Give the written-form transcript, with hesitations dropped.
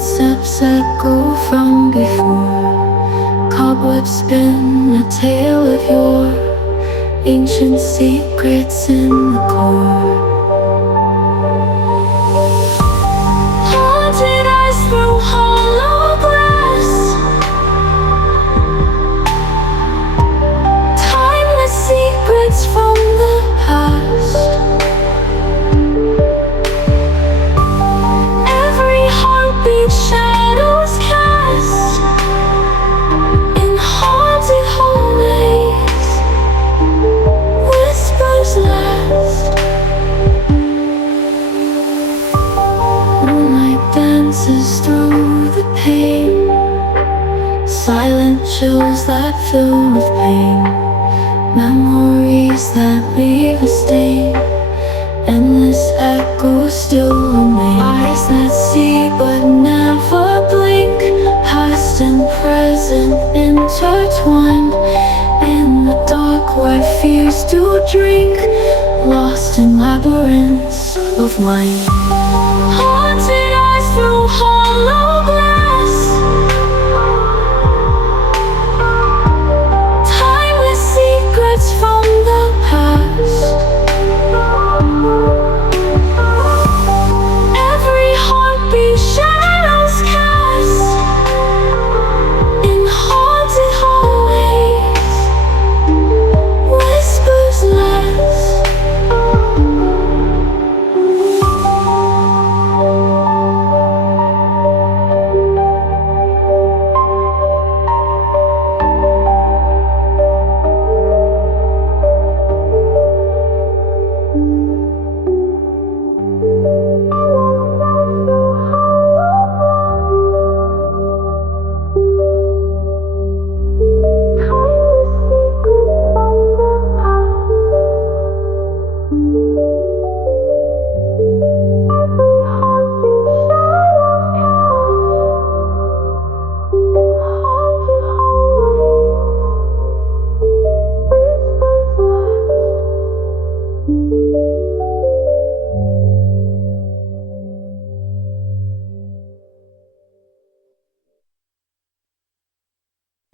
footsteps echo from before. Cobwebs spin a tale of yore, ancient secrets in the core. Haunted eyes through hollow glass, timeless secrets from the past. Every heartbeat shadows cast in haunted hallways, whispers last. Moonlight dances through the pain, silent chills that fill with pain, memories that leave a stain. Endless echoes still remain, eyes that see but never blink, past and present intertwined in the dark where fears do drink, lost in labyrinths of mind.